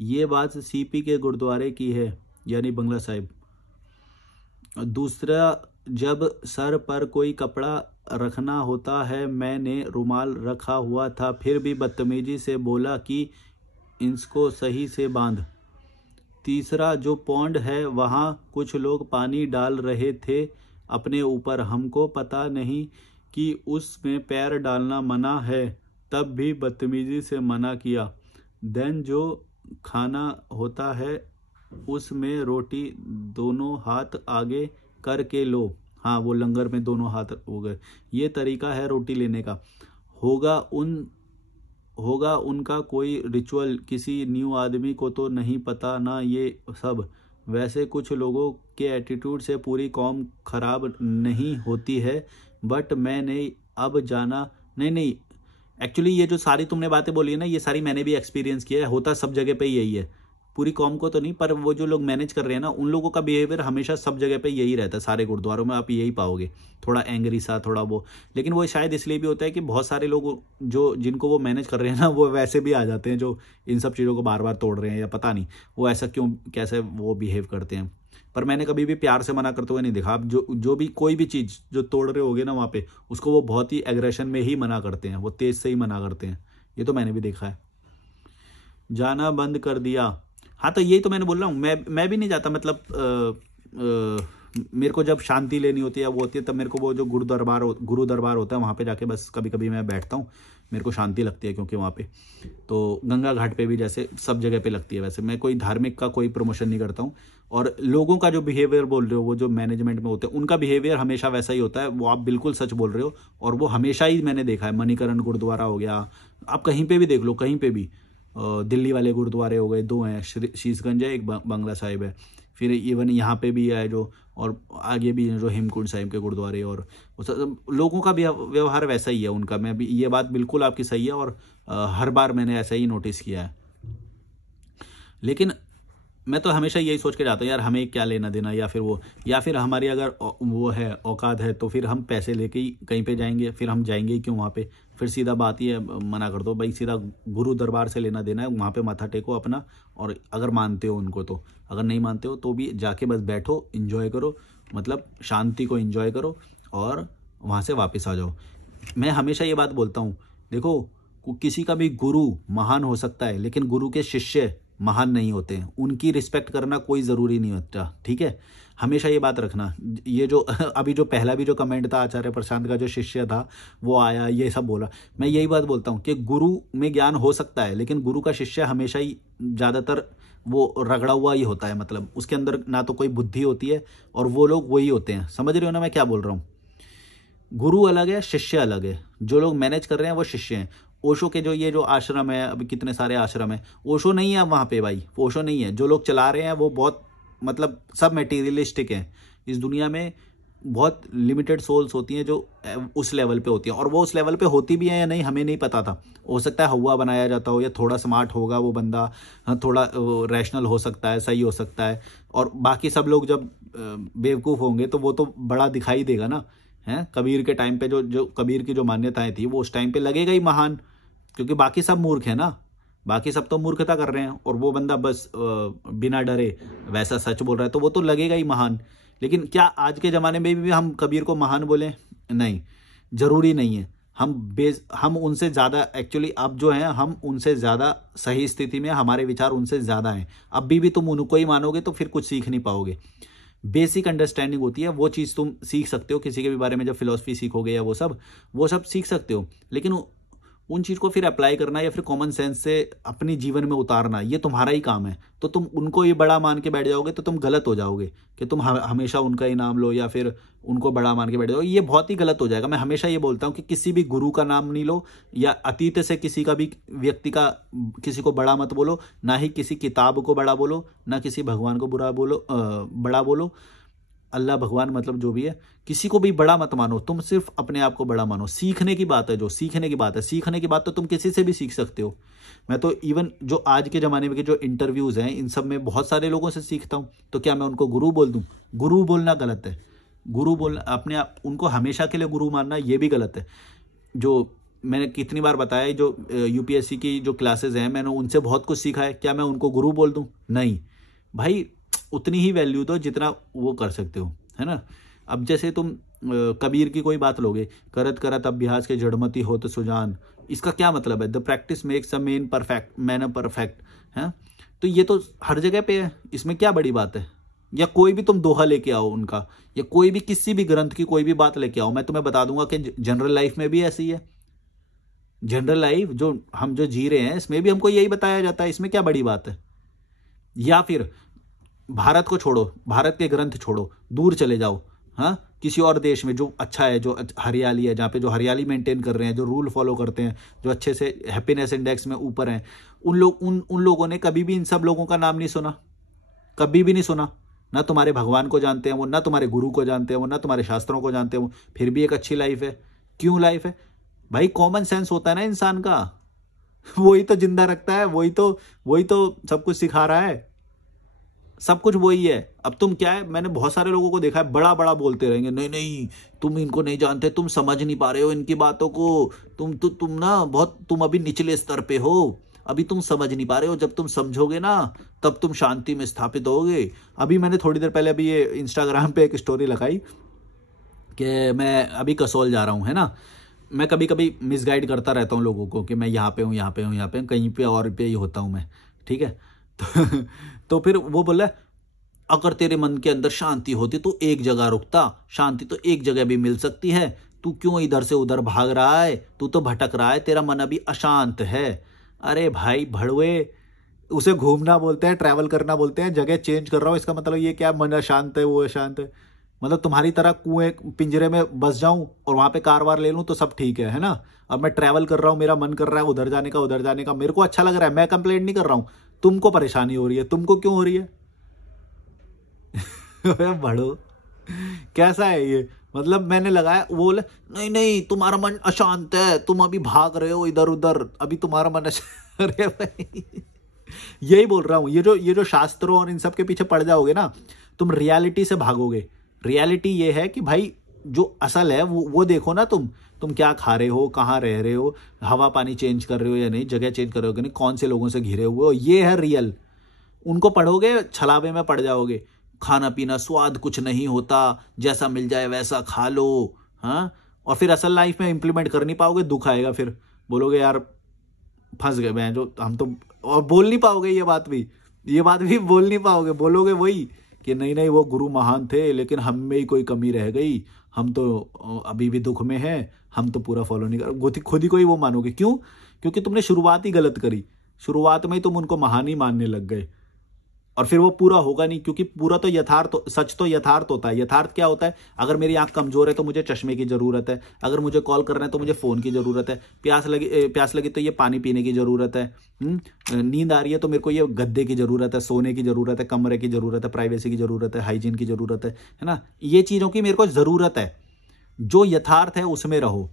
ये बात सीपी के गुरुद्वारे की है, यानी बंगला साहिब। दूसरा, जब सर पर कोई कपड़ा रखना होता है, मैंने रुमाल रखा हुआ था, फिर भी बदतमीजी से बोला कि इसको सही से बांध। तीसरा, जो पौंड है वहाँ कुछ लोग पानी डाल रहे थे अपने ऊपर, हमको पता नहीं कि उसमें पैर डालना मना है, तब भी बदतमीजी से मना किया। देन जो खाना होता है उसमें रोटी दोनों हाथ आगे करके लो, हाँ वो लंगर में दोनों हाथ हो गए, ये तरीका है रोटी लेने का। होगा उनका कोई रिचुअल, किसी न्यू आदमी को तो नहीं पता ना ये सब। वैसे कुछ लोगों के एटीट्यूड से पूरी कौम खराब नहीं होती है, बट मैंने अब जाना नहीं एक्चुअली ये जो सारी तुमने बातें बोली है ना, ये सारी मैंने भी एक्सपीरियंस किया है, होता सब जगह पे यही है, पूरी कौम को तो नहीं, पर वो जो लोग मैनेज कर रहे हैं ना, उन लोगों का बिहेवियर हमेशा सब जगह पे यही रहता है, सारे गुरुद्वारों में आप यही पाओगे, थोड़ा एंग्री सा, थोड़ा वो। लेकिन वो शायद इसलिए भी होता है कि बहुत सारे लोग जो जिनको वो मैनेज कर रहे हैं ना, वो वैसे भी आ जाते हैं जो इन सब चीज़ों को बार बार तोड़ रहे हैं, या पता नहीं वो ऐसा क्यों कैसे वो बिहेव करते हैं। पर मैंने कभी भी प्यार से मना करते हुए नहीं देखा। आप जो भी कोई भी चीज़ जो तोड़ रहे होगे ना वहाँ पे, उसको वो बहुत ही एग्रेशन में ही मना करते हैं, वो तेज से ही मना करते हैं, ये तो मैंने भी देखा है। जाना बंद कर दिया, हाँ तो यही तो मैंने बोल रहा हूँ, मैं भी नहीं जाता, मतलब मेरे को जब शांति लेनी होती है वो होती है, तब मेरे को वो जो गुरु दरबार होता है वहाँ पे जाके बस कभी कभी मैं बैठता हूँ, मेरे को शांति लगती है, क्योंकि वहाँ पे तो गंगा घाट पे भी जैसे सब जगह पे लगती है। वैसे मैं कोई धार्मिक का कोई प्रमोशन नहीं करता हूँ, और लोगों का जो बिहेवियर बोल रहे हो, वो जो मैनेजमेंट में होते हैं उनका बिहेवियर हमेशा वैसा ही होता है, वो आप बिल्कुल सच बोल रहे हो, और वो हमेशा ही मैंने देखा है। मणिकरण गुरुद्वारा हो गया, आप कहीं पर भी देख लो, कहीं पर भी, दिल्ली वाले गुरुद्वारे हो गए, 2 हैं, शीशगंज है, एक बंगला साहिब है, फिर इवन यहाँ पे भी है जो, और आगे भी जो हेमकुंड साहिब के गुरुद्वारे, और लोगों का भी व्यवहार वैसा ही है उनका। मैं भी, ये बात बिल्कुल आपकी सही है, और हर बार मैंने ऐसा ही नोटिस किया है। लेकिन मैं तो हमेशा यही सोच के जाता हूँ, यार हमें क्या लेना देना, या फिर हमारी अगर वो है औकात है तो फिर हम पैसे लेके ही कहीं पे जाएंगे, फिर हम जाएंगे ही क्यों वहाँ पे। फिर सीधा बात ही है, मना कर दो भाई, सीधा गुरु दरबार से लेना देना है, वहाँ पे माथा टेको अपना, और अगर मानते हो उनको तो, अगर नहीं मानते हो तो भी जाके बस बैठो, इन्जॉय करो, मतलब शांति को इन्जॉय करो और वहाँ से वापस आ जाओ। मैं हमेशा ये बात बोलता हूँ, देखो किसी का भी गुरु महान हो सकता है, लेकिन गुरु के शिष्य महान नहीं होते हैं, उनकी रिस्पेक्ट करना कोई ज़रूरी नहीं होता, ठीक है, हमेशा ये बात रखना। ये जो अभी जो पहला भी जो कमेंट था, आचार्य प्रशांत का जो शिष्य था वो आया ये सब बोला, मैं यही बात बोलता हूँ कि गुरु में ज्ञान हो सकता है, लेकिन गुरु का शिष्य हमेशा ही ज़्यादातर वो रगड़ा हुआ ही होता है, मतलब उसके अंदर ना तो कोई बुद्धि होती है, और वो लोग वही होते हैं। समझ रहे हो ना मैं क्या बोल रहा हूँ? गुरु अलग है, शिष्य अलग है, जो लोग मैनेज कर रहे हैं वो शिष्य हैं। ओशो के ये जो आश्रम है, अभी कितने सारे आश्रम है, ओशो नहीं है वहाँ पे भाई, ओशो नहीं है, जो लोग चला रहे हैं वो बहुत मतलब सब मटेरियलिस्टिक हैं। इस दुनिया में बहुत लिमिटेड सोल्स होती हैं जो उस लेवल पे होती हैं, और वो उस लेवल पे होती भी हैं या नहीं हमें नहीं पता था। हो सकता है हवा बनाया जाता हो, या थोड़ा स्मार्ट होगा वो बंदा, थोड़ा रैशनल हो सकता है, सही हो सकता है, और बाकी सब लोग जब बेवकूफ़ होंगे तो वो तो बड़ा दिखाई देगा ना। हैं, कबीर के टाइम पे जो कबीर की जो मान्यताएं थी वो उस टाइम पे लगेगा ही महान, क्योंकि बाकी सब मूर्ख है ना, बाकी सब तो मूर्खता कर रहे हैं, और वो बंदा बस बिना डरे वैसा सच बोल रहा है, तो वो तो लगेगा ही महान। लेकिन क्या आज के ज़माने में भी हम कबीर को महान बोलें? नहीं, ज़रूरी नहीं है। हम उनसे ज़्यादा, एक्चुअली अब जो हैं हम उनसे ज़्यादा सही स्थिति में, हमारे विचार उनसे ज़्यादा हैं। अभी भी तुम उनको ही मानोगे तो फिर कुछ सीख नहीं पाओगे। बेसिक अंडरस्टैंडिंग होती है, वो चीज़ तुम सीख सकते हो किसी के भी बारे में, जब फिलॉसफी सीखोगे या वो सब सीख सकते हो, लेकिन उन चीज़ को फिर अप्लाई करना या फिर कॉमन सेंस से अपनी जीवन में उतारना ये तुम्हारा ही काम है। तो तुम उनको ये बड़ा मान के बैठ जाओगे तो तुम गलत हो जाओगे, कि तुम हमेशा उनका ही नाम लो या फिर उनको बड़ा मान के बैठ जाओगे, ये बहुत ही गलत हो जाएगा। मैं हमेशा ये बोलता हूँ कि किसी भी गुरु का नाम नहीं लो, या अतीत से किसी का भी व्यक्ति का किसी को बड़ा मत बोलो, ना ही किसी किताब को बड़ा बोलो, ना किसी भगवान को बड़ा बोलो। अल्लाह भगवान मतलब जो भी है, किसी को भी बड़ा मत मानो, तुम सिर्फ अपने आप को बड़ा मानो। सीखने की बात है, जो सीखने की बात है, सीखने की बात तो तुम किसी से भी सीख सकते हो। मैं तो इवन जो आज के ज़माने में के जो इंटरव्यूज़ हैं इन सब में बहुत सारे लोगों से सीखता हूँ, तो क्या मैं उनको गुरु बोल दूँ? गुरु बोलना गलत है। गुरु बोलना अपने आप, उनको हमेशा के लिए गुरु मानना ये भी गलत है। जो मैंने कितनी बार बताया, जो यूपीएससी की जो क्लासेज हैं मैंने उनसे बहुत कुछ सीखा है, क्या मैं उनको गुरु बोल दूँ? नहीं भाई, उतनी ही वैल्यू दो जितना वो कर सकते हो, है ना। अब जैसे तुम कबीर की कोई बात लोगे, करत करत अभ्यास के जड़मती हो तो सुजान, इसका क्या मतलब है? The practice makes a man a perfect, है। तो ये तो हर जगह पे है, इसमें क्या बड़ी बात है? या कोई भी तुम दोहा लेके आओ उनका, या कोई भी किसी भी ग्रंथ की कोई भी बात लेके आओ, मैं तुम्हें बता दूंगा कि जनरल लाइफ में भी ऐसी है। जनरल लाइफ जो हम जो जी रहे हैं इसमें भी हमको यही बताया जाता है, इसमें क्या बड़ी बात है? या फिर भारत को छोड़ो, भारत के ग्रंथ छोड़ो, दूर चले जाओ, हाँ, किसी और देश में जो अच्छा है, जो हरियाली है, जहाँ पे जो हरियाली मेंटेन कर रहे हैं, जो रूल फॉलो करते हैं, जो अच्छे से हैप्पीनेस इंडेक्स में ऊपर हैं, उन लोगों ने कभी भी इन सब लोगों का नाम नहीं सुना, कभी भी नहीं सुना। ना तुम्हारे भगवान को जानते हैं वो, ना तुम्हारे गुरु को जानते हैं वो, ना तुम्हारे शास्त्रों को जानते हैं वो, फिर भी एक अच्छी लाइफ है। क्यों लाइफ है भाई? कॉमन सेंस होता है ना इंसान का, वही तो जिंदा रखता है, वही तो सब कुछ सिखा रहा है, सब कुछ वही है। अब तुम क्या है, मैंने बहुत सारे लोगों को देखा है बड़ा बड़ा बोलते रहेंगे, नहीं नहीं तुम इनको नहीं जानते, तुम समझ नहीं पा रहे हो इनकी बातों को, तुम ना बहुत, तुम अभी निचले स्तर पे हो, अभी तुम समझ नहीं पा रहे हो, जब तुम समझोगे ना तब तुम शांति में स्थापित होगे। अभी मैंने थोड़ी देर पहले अभी ये इंस्टाग्राम पे एक स्टोरी लगाई कि मैं अभी कसौल जा रहा हूँ, है ना। मैं कभी कभी मिसगाइड करता रहता हूँ लोगों को कि मैं यहाँ पे हूँ, यहाँ पे हूँ, यहाँ पे हूँ, कहीं पे और पे ही होता हूँ मैं, ठीक है। तो फिर वो बोला, अगर तेरे मन के अंदर शांति होती तो एक जगह रुकता, शांति तो एक जगह भी मिल सकती है, तू क्यों इधर से उधर भाग रहा है, तू तो भटक रहा है, तेरा मन अभी अशांत है। अरे भाई भड़वे, उसे घूमना बोलते हैं, ट्रैवल करना बोलते हैं, जगह चेंज कर रहा हूँ, इसका मतलब ये क्या मन अशांत है वो अशांत है? मतलब तुम्हारी तरह कुएं पिंजरे में बस जाऊं और वहां पे कार वार ले लूं तो सब ठीक है ना। अब मैं ट्रैवल कर रहा हूं, मेरा मन कर रहा है उधर जाने का, मेरे को अच्छा लग रहा है, मैं कंप्लेंट नहीं कर रहा हूं, तुमको परेशानी हो रही है, तुमको क्यों हो रही है? बड़ो, कैसा है ये? मतलब मैंने लगाया, वो बोले नहीं नहीं तुम्हारा मन अशांत है, तुम अभी भाग रहे हो इधर उधर, अभी तुम्हारा मन अरे भाई, यही बोल रहा हूं, ये जो शास्त्रों और इन सब के पीछे पड़ जाओगे ना, तुम रियलिटी से भागोगे। रियलिटी ये है कि भाई जो असल है वो देखो ना, तुम क्या खा रहे हो, कहाँ रह रहे हो, हवा पानी चेंज कर रहे हो या नहीं, जगह चेंज कर रहे हो कि नहीं, कौन से लोगों से घिरे हुए हो, ये है रियल। उनको पढ़ोगे छलावे में पड़ जाओगे, खाना पीना स्वाद कुछ नहीं होता, जैसा मिल जाए वैसा खा लो, हाँ, और फिर असल लाइफ में इंप्लीमेंट कर नहीं पाओगे, दुख आएगा, फिर बोलोगे यार फंस गए मैं, जो हम तो, और बोल नहीं पाओगे ये बात भी बोल नहीं पाओगे, बोलोगे वही कि नहीं नहीं वो गुरु महान थे लेकिन हम में ही कोई कमी रह गई, हम तो अभी भी दुख में हैं, हम तो पूरा फॉलो नहीं कर, खुद ही को ही वो मानोगे। क्यों? क्योंकि तुमने शुरुआत ही गलत करी, शुरुआत में ही तुम उनको महान ही मानने लग गए। और फिर वो पूरा होगा नहीं, क्योंकि पूरा तो यथार्थ, सच तो यथार्थ होता है। यथार्थ क्या होता है? अगर मेरी आंख कमजोर है तो मुझे चश्मे की जरूरत है, अगर मुझे कॉल करना है तो मुझे फोन की जरूरत है, प्यास लगी तो ये पानी पीने की जरूरत है, नींद आ रही है तो मेरे को ये गद्दे की जरूरत है, सोने की जरूरत है, कमरे की जरूरत है, प्राइवेसी की जरूरत है, हाइजीन की जरूरत है ना? ये चीजों की मेरे को जरूरत है। जो यथार्थ है उसमें रहो।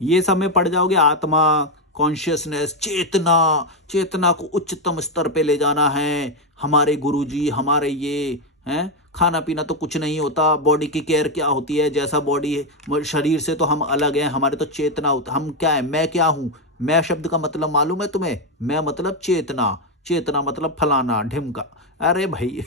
ये सब में पड़ जाओगे, आत्मा, कॉन्शियसनेस, चेतना, चेतना को उच्चतम स्तर पे ले जाना है, हमारे गुरुजी, हमारे ये हैं, खाना पीना तो कुछ नहीं होता, बॉडी की केयर क्या होती है, जैसा बॉडी है शरीर से तो हम अलग हैं, हमारे तो चेतना होता, हम क्या है, मैं क्या हूं? मैं शब्द का मतलब मालूम है तुम्हें? मैं मतलब चेतना, चेतना मतलब फलाना ढिमका। अरे भाई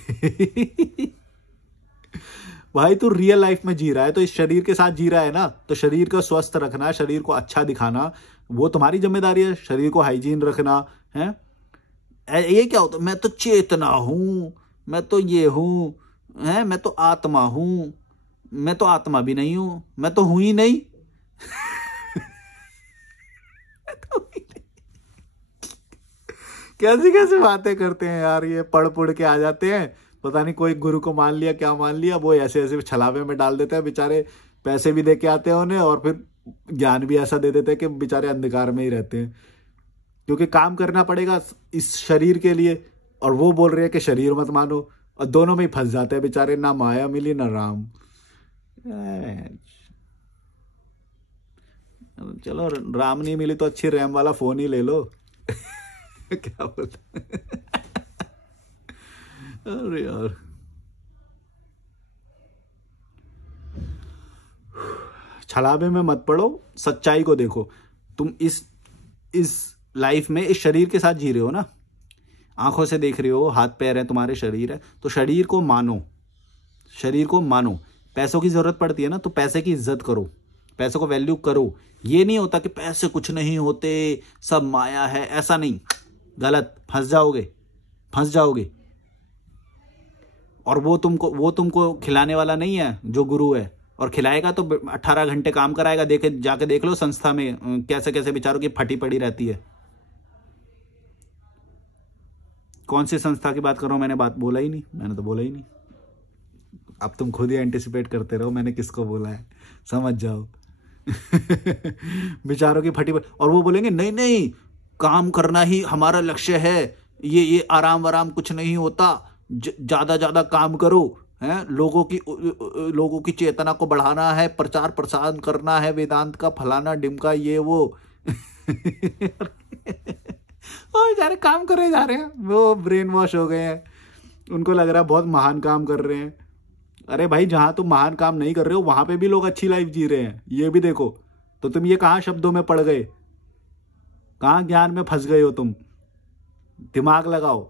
भाई तू रियल लाइफ में जी रहा है तो इस शरीर के साथ जी रहा है ना, तो शरीर को स्वस्थ रखना, शरीर को अच्छा दिखाना, वो तुम्हारी जिम्मेदारी है। शरीर को हाइजीन रखना है। ये क्या होता है? मैं तो चेतना हूं, मैं तो ये हूं, है, मैं तो आत्मा हूं। मैं तो आत्मा भी नहीं हूं, मैं तो हूं ही नहीं। कैसी कैसी बातें करते हैं यार, ये पढ़ पुढ़ के आ जाते हैं, पता नहीं कोई गुरु को मान लिया, क्या मान लिया, वो ऐसे ऐसे छलावे में डाल देते हैं बेचारे। पैसे भी दे के आते हैं उन्हें, और फिर ज्ञान भी ऐसा दे देते हैं कि बेचारे अंधकार में ही रहते हैं, क्योंकि काम करना पड़ेगा इस शरीर के लिए, और वो बोल रहे हैं कि शरीर मत मानो, और दोनों में ही फंस जाते हैं बेचारे, ना माया मिली ना राम। चलो राम नहीं मिली तो अच्छी रैम वाला फोन ही ले लो। क्या बोलते अरे यार, छलावे में मत पड़ो, सच्चाई को देखो। तुम इस लाइफ में इस शरीर के साथ जी रहे हो ना, आंखों से देख रहे हो, हाथ पैर है तुम्हारे, शरीर है, तो शरीर को मानो, शरीर को मानो। पैसों की जरूरत पड़ती है ना, तो पैसे की इज्जत करो, पैसों को वैल्यू करो। ये नहीं होता कि पैसे कुछ नहीं होते, सब माया है, ऐसा नहीं, गलत, फंस जाओगे, फंस जाओगे। और वो तुमको खिलाने वाला नहीं है जो गुरु है, और खिलाएगा तो 18 घंटे काम कराएगा। जाके देख लो संस्था में कैसे कैसे बेचारों की फटी पड़ी रहती है। कौन सी संस्था की बात कर रहा हूं? मैंने बात बोला ही नहीं, मैंने तो बोला ही नहीं। अब तुम खुद ही एंटिसिपेट करते रहो मैंने किसको बोला है, समझ जाओ। बेचारों की फटी पड़ी, और वो बोलेंगे नहीं नहीं, काम करना ही हमारा लक्ष्य है, ये आराम वराम कुछ नहीं होता, ज्यादा काम करो, है, लोगों की चेतना को बढ़ाना है, प्रचार प्रसार करना है वेदांत का, फलाना डिमका, ये वो। और बेचारे काम करे जा रहे हैं, वो ब्रेन वॉश हो गए हैं, उनको लग रहा है बहुत महान काम कर रहे हैं। अरे भाई, जहां तुम महान काम नहीं कर रहे हो वहां पे भी लोग अच्छी लाइफ जी रहे हैं, ये भी देखो। तो तुम ये कहां शब्दों में पड़ गए, कहां ज्ञान में फंस गए हो तुम? दिमाग लगाओ।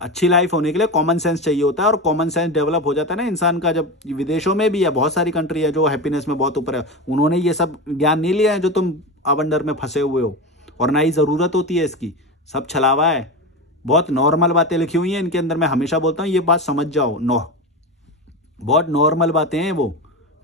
अच्छी लाइफ होने के लिए कॉमन सेंस चाहिए होता है, और कॉमन सेंस डेवलप हो जाता है ना इंसान का जब, विदेशों में भी है, बहुत सारी कंट्री है जो हैप्पीनेस में बहुत ऊपर है, उन्होंने ये सब ज्ञान नहीं लिया है जो तुम अवंडर में फंसे हुए हो, और ना ही जरूरत होती है इसकी, सब छलावा है। बहुत नॉर्मल बातें लिखी हुई हैं इनके अंदर, मैं हमेशा बोलता हूँ ये बात समझ जाओ, बहुत नॉर्मल बातें हैं वो,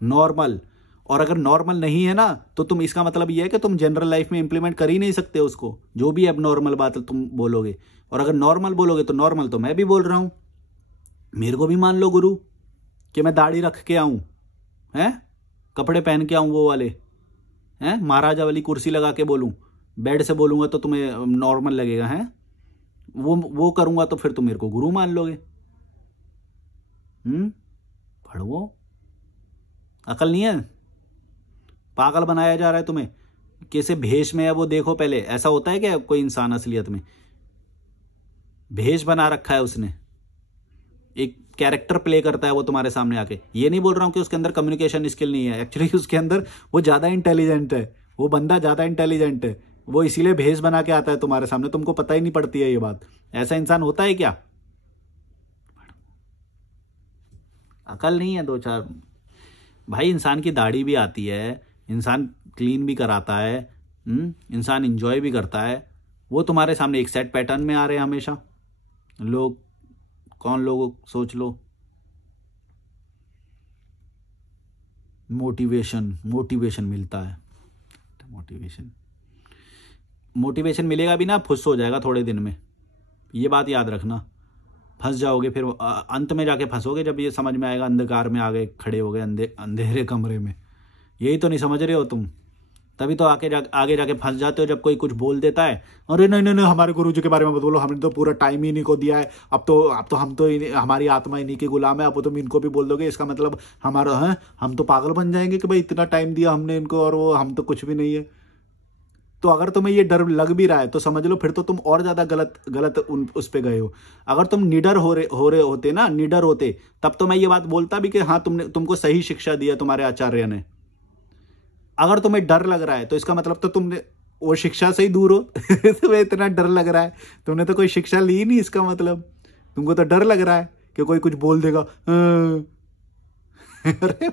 नॉर्मल। और अगर नॉर्मल नहीं है ना, तो तुम, इसका मतलब ये है कि तुम जनरल लाइफ में इंप्लीमेंट कर ही नहीं सकते उसको, जो भी अब नॉर्मल बात तुम बोलोगे। और अगर नॉर्मल बोलोगे तो नॉर्मल तो मैं भी बोल रहा हूं, मेरे को भी मान लो गुरु, कि मैं दाढ़ी रख के आऊं, हैं, कपड़े पहन के आऊं वो वाले, हैं, महाराजा वाली कुर्सी लगा के बोलूं, बेड से बोलूंगा तो तुम्हें नॉर्मल लगेगा, है, वो करूंगा तो फिर तुम मेरे को गुरु मान लोगे। भड़वो, अकल नहीं है, पागल बनाया जा रहा है तुम्हें। कैसे भेष में है वो देखो पहले, ऐसा होता है क्या कोई इंसान असलियत में? भेष बना रखा है उसने, एक कैरेक्टर प्ले करता है वो तुम्हारे सामने आके। ये नहीं बोल रहा हूं कि उसके अंदर कम्युनिकेशन स्किल नहीं है, एक्चुअली उसके अंदर वो ज्यादा इंटेलिजेंट है, वो बंदा ज्यादा इंटेलिजेंट है, वो इसीलिए भेष बना के आता है तुम्हारे सामने, तुमको पता ही नहीं पड़ती है ये बात। ऐसा इंसान होता है क्या? अकल नहीं है दो चार। भाई इंसान की दाढ़ी भी आती है, इंसान क्लीन भी कराता है, इंसान इंजॉय भी करता है, वो तुम्हारे सामने एक सेट पैटर्न में आ रहे हैं हमेशा लोग। कौन लोग सोच लो। मोटिवेशन मिलता है, मोटिवेशन मिलेगा भी ना, फुस हो जाएगा थोड़े दिन में, ये बात याद रखना। फंस जाओगे, फिर अंत में जाके फंसोगे जब ये समझ में आएगा, अंधकार में आगे खड़े हो गए अंधेरे कमरे में। यही तो नहीं समझ रहे हो तुम, तभी तो आगे जाके फंस जाते हो। जब कोई कुछ बोल देता है, अरे नहीं नहीं नहीं हमारे गुरुजी के बारे में मत बोलो, हमने तो पूरा टाइम ही इन्हीं को दिया है, अब तो हम तो हमारी आत्मा इन्हीं की गुलाम है, अब तुम इनको भी बोल दोगे, इसका मतलब हमारा है, हम तो पागल बन जाएंगे कि भाई इतना टाइम दिया हमने इनको और वो हम तो कुछ भी नहीं है। तो अगर तुम्हें ये डर लग भी रहा है तो समझ लो फिर तो तुम और ज़्यादा गलत उस पे गए हो। अगर तुम निडर हो रहे होते ना, निडर होते, तब तो मैं ये बात बोलता भी कि हाँ तुमको सही शिक्षा दिया तुम्हारे आचार्य ने। अगर तुम्हें डर लग रहा है तो इसका मतलब तो तुमने वो शिक्षा से ही दूर हो। तुम्हें इतना डर लग रहा है, तुमने तो कोई शिक्षा ली नहीं, इसका मतलब तुमको तो डर लग रहा है कि कोई कुछ बोल देगा। अरे